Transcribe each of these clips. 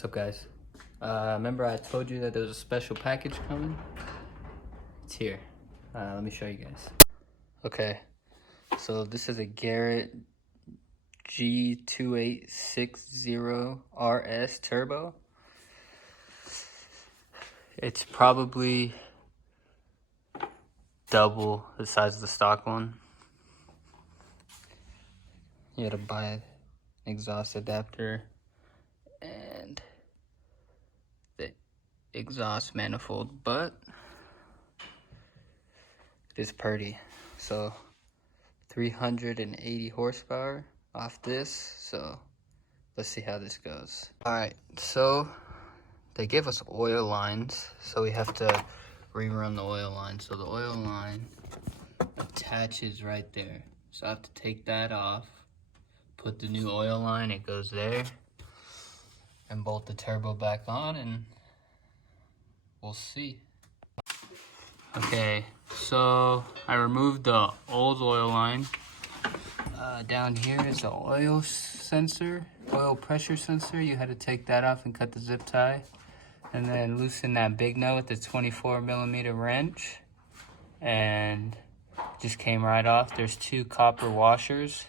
What's up, guys? Remember I told you that there was a special package coming? It's here. Let me show you guys. Okay, so this is a Garret G2860RS Turbo. It's probably double the size of the stock one. You had to buy an exhaust adapter and the exhaust manifold, but it's pretty. So 380 horsepower off this, so let's see how this goes. All right, so they gave us oil lines, so we have to rerun the oil line. So the oil line attaches right there, so I have to take that off, put the new oil line, it goes there, and bolt the turbo back on, and we'll see. Okay, so I removed the old oil line. Down here is the oil sensor, oil pressure sensor. You had to take that off and cut the zip tie, and then loosen that big nut with the 24mm wrench, and just came right off. There's two copper washers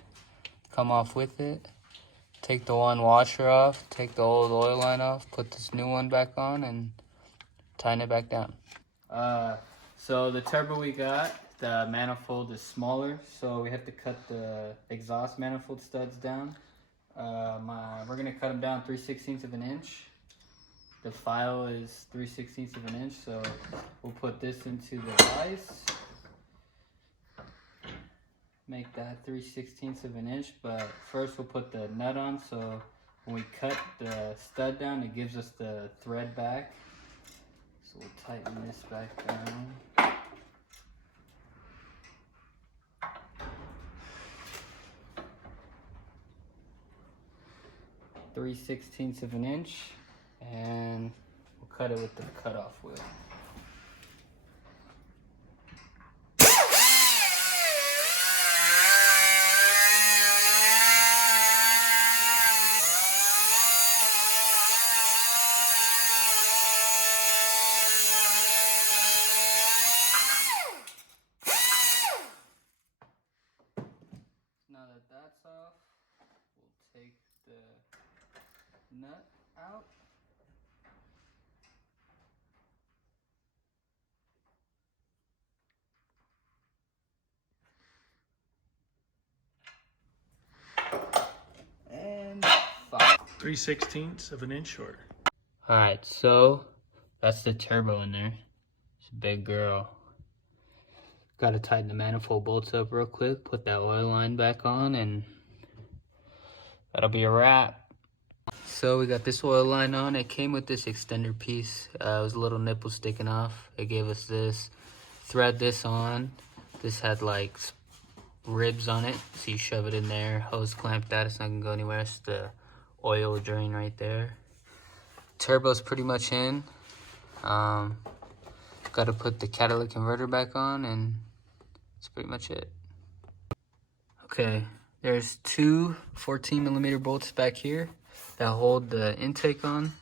come off with it. Take the one washer off, take the old oil line off, put this new one back on, and tighten it back down. So the turbo we got, the manifold is smaller, so we have to cut the exhaust manifold studs down. We're gonna cut them down 3/16 of an inch. The file is 3/16 of an inch, so we'll put this into the vise. Make that 3/16 of an inch, but first we'll put the nut on, so when we cut the stud down, it gives us the thread back. So we'll tighten this back down. 3/16 of an inch, and we'll cut it with the cutoff wheel. Now that that's off, we'll take the nut out. And 3/16 of an inch shorter. Alright, so that's the turbo in there. It's a big girl. Gotta tighten the manifold bolts up real quick, put that oil line back on, and that'll be a wrap. So we got this oil line on. It came with this extender piece. It was a little nipple sticking off. It gave us this. Thread this on. This had like ribs on it, so you shove it in there. Hose clamp that. It's not gonna go anywhere. It's the oil drain right there. Turbo's pretty much in. Got to put the catalytic converter back on, and that's pretty much it. Okay, there's two 14mm bolts back here that hold the intake on,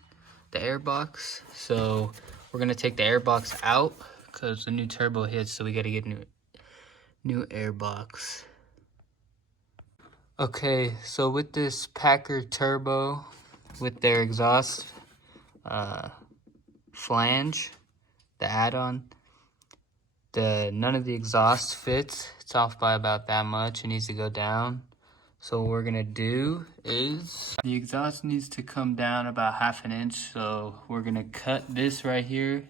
the air box. So we're gonna take the air box out because the new turbo hits, so we gotta get new air box. Okay, so with this PACKARD turbo, with their exhaust flange, the add-on, none of the exhaust fits. It's off by about that much. It needs to go down. So what we're gonna do is, the exhaust needs to come down about 1/2 inch. So we're gonna cut this right here,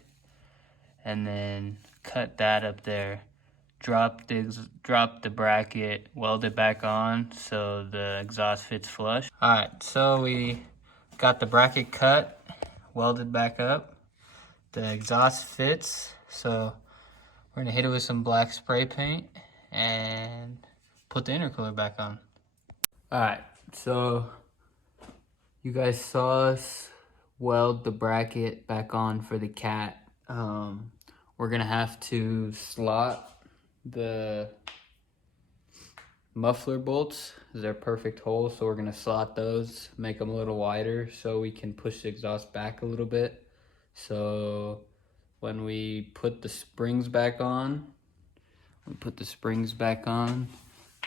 and then cut that up there. Drop the bracket, weld it back on so the exhaust fits flush. All right, so we got the bracket cut, welded back up. The exhaust fits, so we're gonna hit it with some black spray paint and put the intercooler back on. All right, so you guys saw us weld the bracket back on for the cat. We're gonna have to slot the muffler bolts. They're perfect holes, so we're gonna slot those, make them a little wider so we can push the exhaust back a little bit. So when we put the springs back on,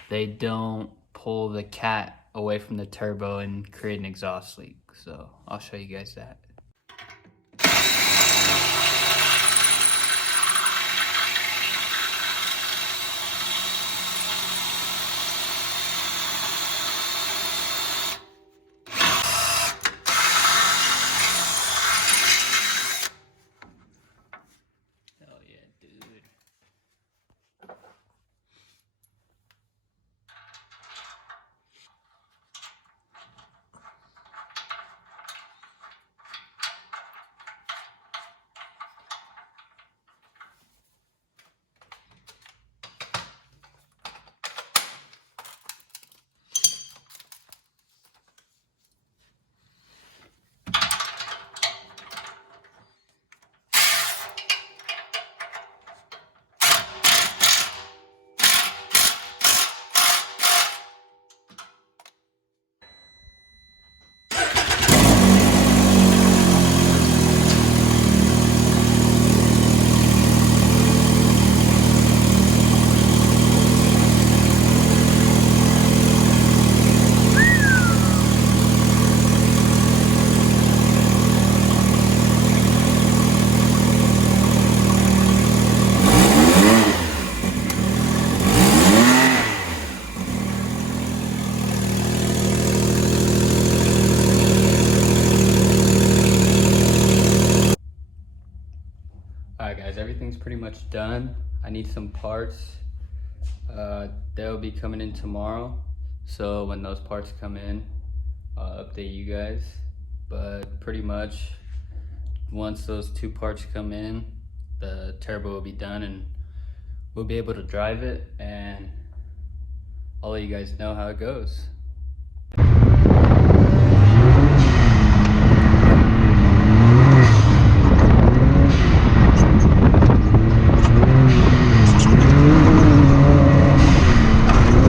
they don't pull the cat away from the turbo and create an exhaust leak. So I'll show you guys that. Hell yeah, dude. Alright guys, everything's pretty much done. I need some parts. They'll be coming in tomorrow. So when those parts come in, I'll update you guys. But pretty much, once those 2 parts come in, the turbo will be done and we'll be able to drive it, and I'll let you guys know how it goes.